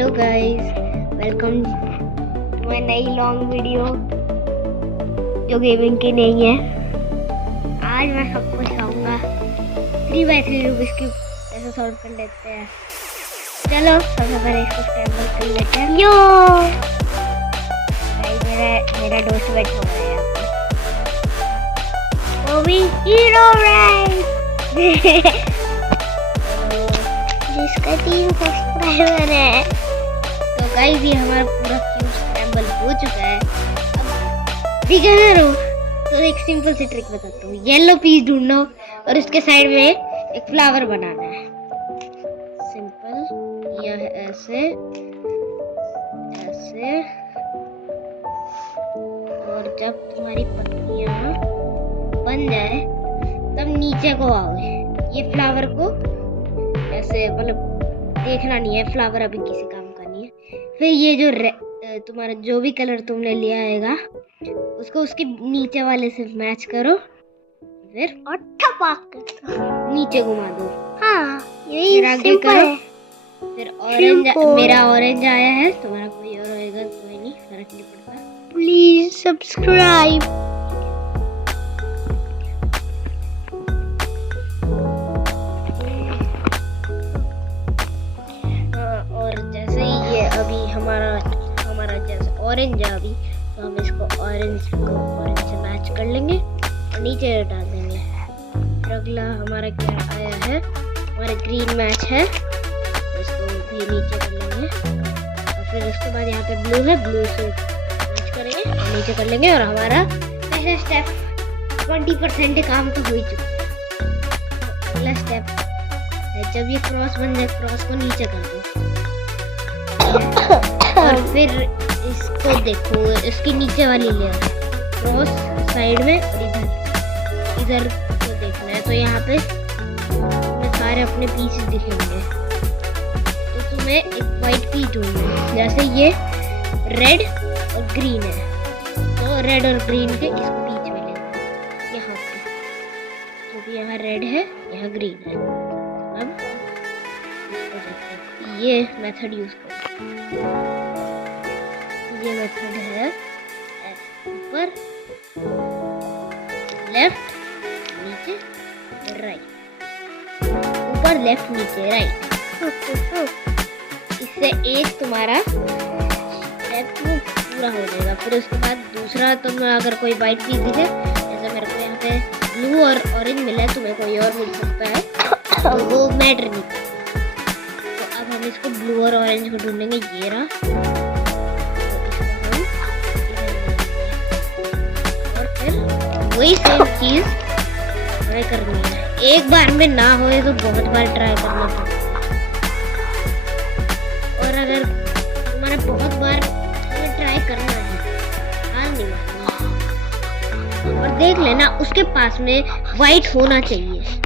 Hello guys, welcome to my नई long video जो gaming की नहीं है। आज मैं सबको सिखाऊंगा 3x3 रूबिक्स क्यूब कैसे सॉल्व कर लेते हैं। चलो सबसे पहले इसको स्क्रैम्बल कर लेते हैं। यो गाइस, मेरा दोस्त बैठा हुआ है यहाँ पे, वो भी हीरो राइट जिसका 3 सब्सक्राइबर है। तो गाइस, ये हमारा पूरा क्यूब स्क्रैम्बल हो चुका है। अब बिगिनर हो तो एक सिंपल सी ट्रिक बताता हूँ। येलो पीस ढूंढना और उसके साइड में एक फ्लावर बनाना है। सिंपल, यह ऐसे ऐसे, और जब तुम्हारी पत्तियां बन जाए तब नीचे को आओगे। ये फ्लावर को ऐसे मतलब देखना नहीं है, फ्लावर अभी किसी काम का नहीं है। फिर ये जो तुम्हारा जो भी कलर तुमने लिया आएगा उसको उसके नीचे वाले से मैच करो, फिर और ठपाक कर नीचे घुमा दो। हाँ, यही आगे करो। फिर ऑरेंज, मेरा ऑरेंज आया है, तुम्हारा कोई और होएगा, कोई नहीं, फर्क नहीं पड़ता। Please subscribe. हमारा जैसे ऑरेंज है अभी, तो हम इसको ऑरेंज से मैच कर लेंगे और नीचे डाल देंगे। फिर अगला हमारा क्या आया है, हमारे ग्रीन मैच है, तो इसको भी नीचे कर लेंगे। और फिर उसके बाद यहाँ पे ब्लू है, ब्लू से मैच करेंगे और नीचे कर लेंगे। और हमारा पहला स्टेप 20% काम तो हो ही चुका है। अगला स्टेप है, जब ये क्रॉस बन जाए, क्रॉस को नीचे कर दो। और फिर इसको देखो, इसकी नीचे वाली लेयर क्रॉस साइड में, और इधर को देखना है। तो यहाँ पे तुम्हें सारे अपने पीसेस दिखेंगे। तो तुम्हें एक वाइट पीस ढूंढना है, जैसे ये रेड और ग्रीन है, तो रेड और ग्रीन के इसको बीच में लेना है, यहाँ पे, क्योंकि यहाँ रेड है, यहाँ ग्रीन है। अब ये मेथड यूज करो। ये मेथड है ऊपर, लेफ्ट, नीचे, राइट, ऊपर, लेफ्ट, नीचे, राइट। इससे एक तुम्हारा स्टेप पूरा हो जाएगा। फिर उसके बाद दूसरा, तुम अगर कोई वाइट पीस दिखे, जैसे मेरे को यहाँ पे ब्लू और ऑरेंज मिला है, तुम्हें कोई और मिल सकता है, तो वो मैटर नहीं। अब हम इसको ब्लू और ऑरेंज को ढूंढेंगे। ये रहा, और फिर वही सेम चीज ट्राई करनी है। एक बार में ना होए तो बहुत बार ट्राई करना पड़ता है। और अगर तुम्हारा बहुत बार ट्राई करना है, हार नहीं माननी, और देख लेना उसके पास में व्हाइट होना चाहिए।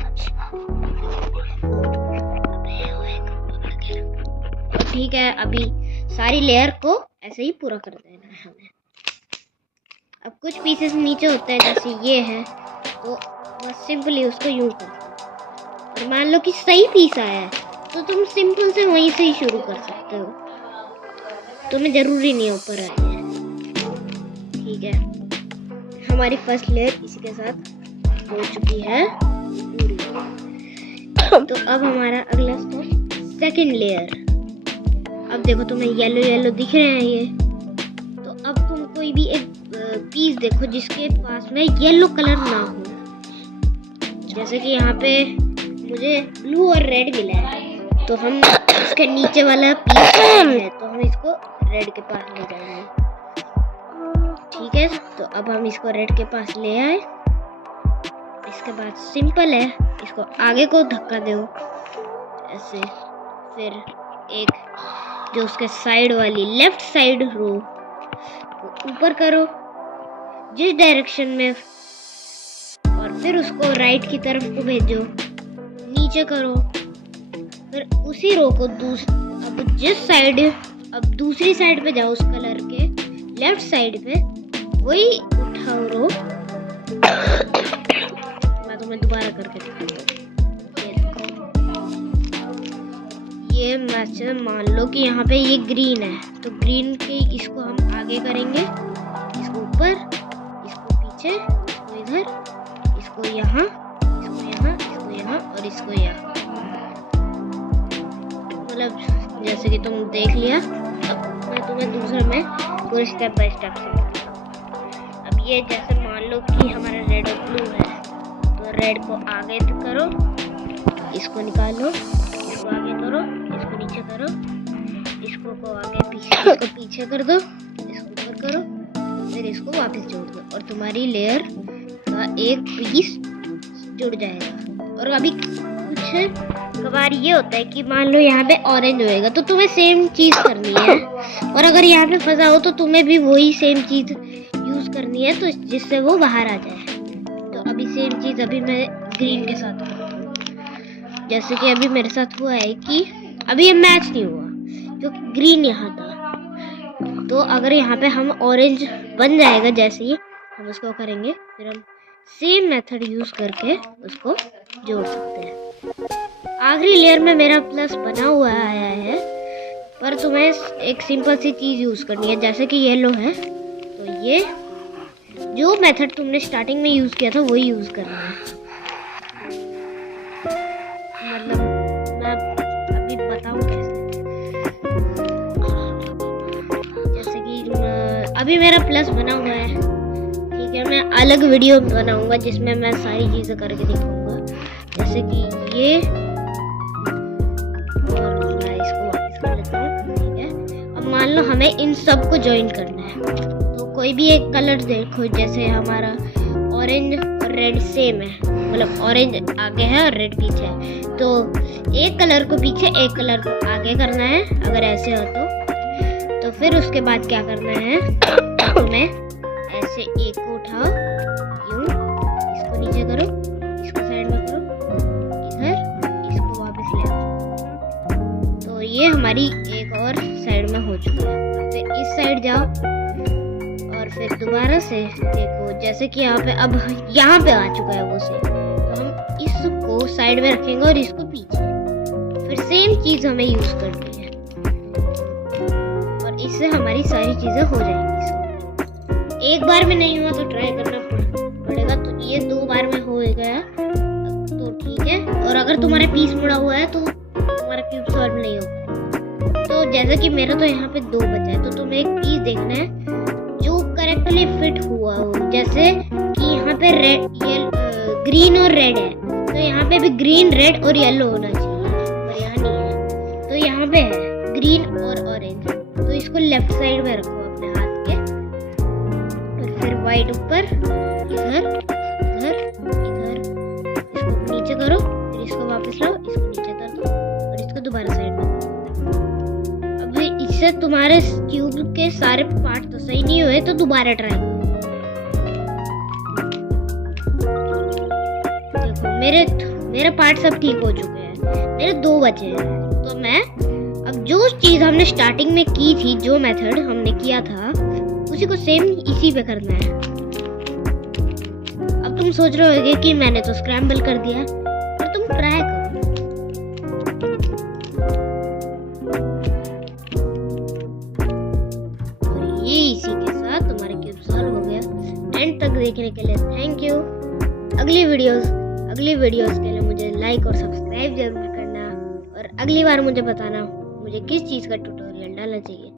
ठीक है, अभी सारी लेयर को ऐसे ही पूरा कर देना है हमें। अब कुछ पीसेस नीचे होते हैं, जैसे ये है, तो बस सिंपली उसको यूं कर दो। और मान लो कि सही पीस आया है, तो तुम सिंपल से वहीं से ही शुरू कर सकते हो, तुम्हें जरूरी नहीं ऊपर आए है। ठीक है, हमारी फर्स्ट लेयर इसी के साथ हो चुकी है पूरी। तो अब हमारा अगला स्टेप सेकंड लेयर। अब देखो, तुम्हें येलो येलो दिख रहे हैं ये, तो अब तुम कोई भी एक पीस देखो जिसके पास में येलो कलर ना हो। जैसे कि यहाँ पे मुझे ब्लू और रेड मिला है, तो हम इसके नीचे वाला पीस है, तो हम इसको रेड के पास ले जाएंगे। ठीक है, तो अब हम इसको रेड के पास ले आए। इसके बाद सिंपल है, इसको आगे को धक्का दो ऐसे, फिर एक जो उसके साइड वाली लेफ्ट साइड रो को ऊपर करो जिस डायरेक्शन में, और फिर उसको राइट की तरफ को भेजो, नीचे करो। फिर उसी रो को अब जिस साइड, अब दूसरी साइड पे जाओ, उस कलर के लेफ्ट साइड पे वही उठाओ रो। मैं तुम्हें दोबारा करके दिखाऊंगा। ये मैसेज मान लो कि यहाँ पे ये ग्रीन है, तो ग्रीन के इसको हम आगे करेंगे, इसको ऊपर, इसको पीछे, इसको इधर, इसको यहाँ, इसको यहाँ, इसको यहाँ और इसको यहाँ। मतलब जैसे कि तुम देख लिया, अब मैं तुम्हें दूसरे में पूरे स्टेप बाय स्टेप से। अब ये जैसे मान लो कि हमारा रेड और ब्लू है, तो रेड को आगे करो, इसको निकालो, इसको आगे करो, इसको नीचे करो, इसको को आगे पीछे, इसको पीछे कर दो, इसको ऊपर करो, फिर इसको वापस जोड़ दो और तुम्हारी लेयर का एक पीस जुड़ जाएगा। और अभी कुछ कबार ये होता है कि मान लो यहाँ पे ऑरेंज होएगा, तो तुम्हें सेम चीज़ करनी है, और अगर यहाँ पे फंसा हो तो तुम्हें भी वही सेम चीज़ यूज़ करनी है, तो जिससे वो बाहर आ जाए। तो अभी सेम चीज़ अभी मैं ग्रीन के साथ करता हूँ। जैसे कि अभी मेरे साथ हुआ है कि अभी ये मैच नहीं हुआ क्योंकि ग्रीन यहाँ था, तो अगर यहाँ पे हम ऑरेंज बन जाएगा जैसे ही हम उसको करेंगे, फिर हम सेम मेथड यूज़ करके उसको जोड़ सकते हैं। आखिरी लेयर में मेरा प्लस बना हुआ आया है, पर तुम्हें एक सिंपल सी चीज़ यूज़ करनी है। जैसे कि येलो है, तो ये जो मेथड तुमने स्टार्टिंग में यूज़ किया था वही यूज़ करना है। मतलब मैं अभी बताऊँ कैसे। जैसे कि अभी मेरा प्लस बना हुआ है, ठीक है, मैं अलग वीडियो बनाऊंगा जिसमें मैं सारी चीज़ें करके दिखाऊंगा। जैसे कि ये, और मैं इसको वापस कर लेता हूँ, ठीक है। अब मान लो हमें इन सब को ज्वाइन करना है, तो कोई भी एक कलर देखो, जैसे हमारा ऑरेंज और रेड सेम है, मतलब ऑरेंज आगे है और रेड पीछे है, तो एक कलर को पीछे एक कलर को आगे करना है। अगर ऐसे हो तो फिर उसके बाद क्या करना है, तुम्हें ऐसे एक को उठाओ, यूं, इसको नीचे करो, इसको साइड में करो, इधर, इसको वापस ले आओ। तो ये हमारी एक और साइड में हो चुकी है। फिर इस साइड जाओ और फिर दोबारा से देखो, जैसे कि यहाँ पे अब यहाँ पे आ चुका है वो सेम, तो हम इसको साइड में रखेंगे और इसको पीछे। फिर सेम चीज़ हमें यूज़ करनी है और इससे हमारी सारी चीज़ें हो जाएंगी। एक बार में नहीं हुआ तो ट्राई करना पड़ेगा, तो ये 2 बार में हो गया तो ठीक है। और अगर तुम्हारे पीस मुड़ा हुआ है तो तुम्हारा क्यूब सॉल्व नहीं होगा। तो जैसे कि मेरा तो यहाँ पे 2 बचा है, तो तुम्हें एक पीस देखना है जो करेक्टली फिट हुआ हो। जैसे कि यहाँ पे ग्रीन और रेड है, तो यहाँ पे भी ग्रीन, रेड और येलो होना चाहिए, पर यहाँ नहीं है। तो यहाँ पे है ग्रीन और ऑरेंज, तो इसको लेफ्ट साइड में रखो अपने हाथ के, और फिर वाइट ऊपर, इधर, इधर, इधर, इसको नीचे करो, फिर इसको वापस लाओ, इसको नीचे कर दो और इसको दोबारा साइड में करो। अभी इससे तुम्हारे क्यूब के सारे पार्ट तो सही नहीं हुए, तो दोबारा ट्राई करो। मेरे पार्ट सब ठीक हो चुके हैं, मेरे 2 बचे हैं। तो मैं अब जो चीज़ हमने स्टार्टिंग में की थी, जो मेथड हमने किया था, उसी को सेम इसी पे करना है। अब तुम सोच रहे होगे कि मैंने तो स्क्रैम्बल कर दिया, पर तुम ट्राई करो। और ये इसी के साथ तुम्हारे क्यूब सॉल्व हो गया। एंड तक देखने के लिए थैंक यू। अगली वीडियोस के लिए मुझे लाइक और सब्सक्राइब जरूर करना, और अगली बार मुझे बताना मुझे किस चीज़ का ट्यूटोरियल डालना चाहिए।